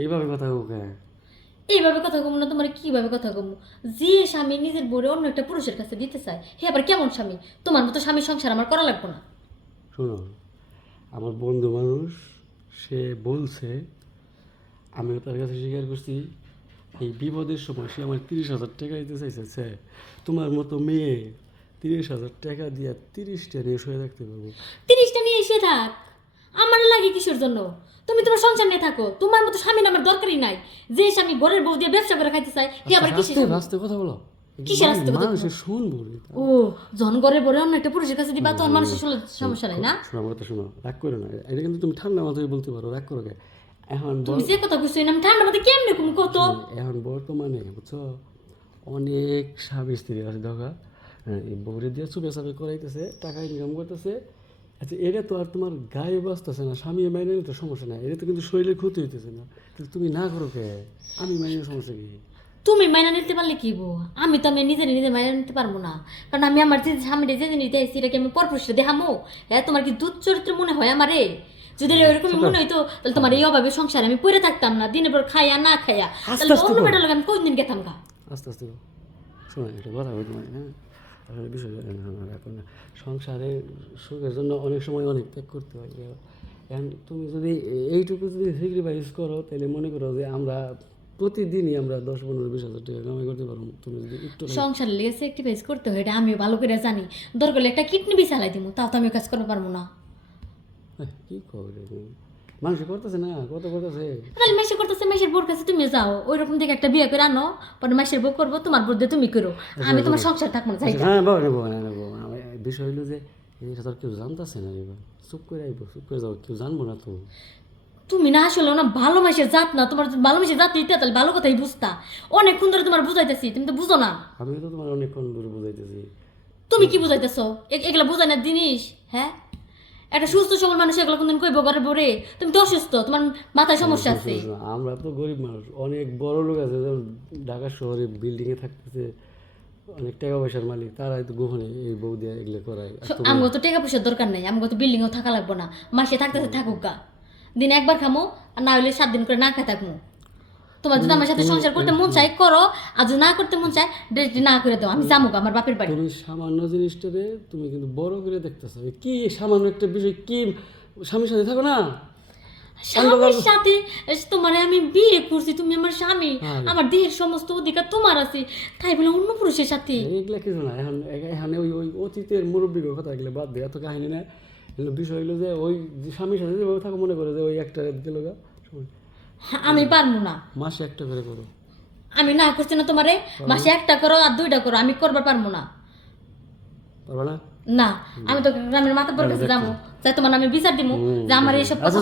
এইভাবে কথা ওকে এইভাবে কথা কমু না তোমার কীভাবে কথা কমু? যে স্বামী নিজের বউরে অন্য একটা পুরুষের কাছে দিতে চায় হে আবার কেমন স্বামী? তোমার মতো স্বামী সংসার আমার করা লাগবে না। শোনো আমার বন্ধু মানুষ সে বলছে আমিও তার কাছে স্বীকার করছি এই বিপদের সময় সে আমার তিরিশ হাজার টাকা দিতে চাইছে তোমার মতো মেয়ে তিরিশ হাজার টাকা দিয়ে তিরিশটা নিয়ে শুয়ে থাকতে পারব। তিরিশটা নিয়ে এসে থাক। আমার লাগে কিসের জন্য? তুমি তোমার সংসার নিয়ে থাকো। তোমার মতো স্বামী আমার দরকারই নাই। যে স্বামী ঘরের বউ দিয়ে ব্যবসা করে খাইতে চায় হে আবার কিসের আস্তে কথা বলো। কিসের আস্তে কথা মানুষের শুনব ও জন ঘরের বলে অন্য একটা পুরুষের কাছে দিবা তখন মানুষের শুনলে সমস্যা নাই না? শোনো আমার কথা শোনো রাগ করো না। এটা কিন্তু তুমি ঠান্ডা মাথায় বলতে পারো রাগ করো এখন তুমি যে কথা কইছো আমি ঠান্ডা মধ্যে কেমনে কম কত এখন বর্তমানে বুঝছ? অনেক স্বামী স্ত্রী আছে দেখা বউরে দিয়ে চুপে চাপে করাইতেছে টাকা ইনকাম করতেছে আচ্ছা এটা তো আর তোমার গায়ে বাঁচতেছে না স্বামী মাইনে নিলে তো সমস্যা নাই এটা তো কিন্তু শরীরের ক্ষতি হইতেছে না। তাহলে তুমি না করো কে? আমি মাইনে সমস্যা কি? তুমি মাইনা নিতে পারলে কি বো আমি তো আমি নিজে নিজে মাইনা নিতে পারব না। কারণ আমি আমার যে স্বামীরে যে নিতে আইছি এটা কি আমি পরপুরুষে দেখামো? হ্যাঁ তোমার কি দুধ চরিত্র মনে হয় আমারে? যদি ওইরকম মনে হইতো তাহলে তোমার এই অভাবে সংসারে আমি পড়ে থাকতাম না দিনের পর খাইয়া না খাইয়া তাহলে অন্য। বেটার লোক আমি কোন দিন গেতাম গা? আস্তে আস্তে। শোনো একটা কথা বলি তোমায় হ্যাঁ? আসলে বিষয় এখন। সংসারে সুখের জন্য অনেক সময় অনেক ত্যাগ করতে হয়। এখন তুমি যদি এইটুকু যদি স্যাক্রিফাইস করো তাহলে মনে করো যে আমরা প্রতিদিনই আমরা দশ পনেরো বিশ হাজার টাকা কামাই করতে পারব। তুমি যদি একটু সংসার লেগে স্যাক্রিফাইস করতে হয় এটা আমিও ভালো করে জানি। দরকার একটা কিডনি বি চালাই দিব তাও তো আমি কাজ করতে পারব না। কি তুমি? মানুষ করতেছে না কত করতেছে? তাহলে মেসে করতেছে মেসের বোর কাছে তুমি যাও ওই রকম থেকে একটা বিয়ে করে আনো পরে মাসের বউ করব তোমার বোর দিয়ে তুমি করো। আমি তোমার সংসার থাকব না না। হ্যাঁ বাবা নেব হ্যাঁ নেব আমার বিষয় হলো যে এটা তো কেউ জানতেছে না এবার। চুপ করে আইবো চুপ করে যাব কেউ জানব না তো। তুমি না আসলে না ভালো মাসের জাত না তোমার ভালো মাসের জাত দিতে তাহলে ভালো কথাই বুঝতা। অনেকক্ষণ ধরে তোমার বুঝাইতেছি তুমি তো বুঝো না। আমি তো তোমার অনেকক্ষণ দূরে বুঝাইতেছি। তুমি কি বুঝাইতেছো? এগুলা বুঝাই না জিনিস হ্যাঁ? একটা সুস্থ সবল মানুষ এগুলো কোনদিন কইব ঘরে বরে তুমি তো অসুস্থ তোমার মাথায় সমস্যা আছে। আমরা তো গরিব মানুষ অনেক বড় লোক আছে যেমন ঢাকা শহরে বিল্ডিংয়ে থাকতেছে অনেক টাকা পয়সার মালিক তারাই তো গোপনে এই বউ দিয়ে এগুলো করায়। আমগো তো টাকা পয়সার দরকার নেই আমগো তো বিল্ডিংও থাকা লাগবো না। মাসে থাকতেছে থাকুক গা। দিন একবার খামো আর না হলে সাত দিন করে না খাই থাকব তোমার যদি আমার সাথে সংসার করতে মন চাই করো। আর যদি না করতে মন চায় ডেটটি না করে দাও আমি যাব আমার বাপের বাড়ি। তুমি সামান্য জিনিসটারে তুমি কিন্তু বড় করে দেখতেছো। কি সামান্য একটা বিষয় কি স্বামীর সাথে থাকো না? স্বামীর সাথে তোমার আমি বিয়ে করছি তুমি আমার স্বামী। আমার দেহের সমস্ত অধিকার তোমার আছে। তাই বলে অন্য পুরুষের সাথে। এগুলা কিছু না এখন এখানে ওই ওই অতীতের মুরব্বীর কথা এগুলো বাদ দিয়ে এত কাহিনী না। বিষয় হলো যে ওই স্বামীর সাথে যেভাবে থাকো মনে করে যে ওই একটা গেল গা। আমি পারব না। মাসে একটা করে করো। আমি না করছি না তোমারে মাসে একটা করো আর দুইটা করো আমি করবার পারব না। পারবা না? না আমি তো গ্রামের মাথা পড়ে গেছে যাব। তাই তোমার আমি বিচার দিব যে আমার এইসব আচ্ছা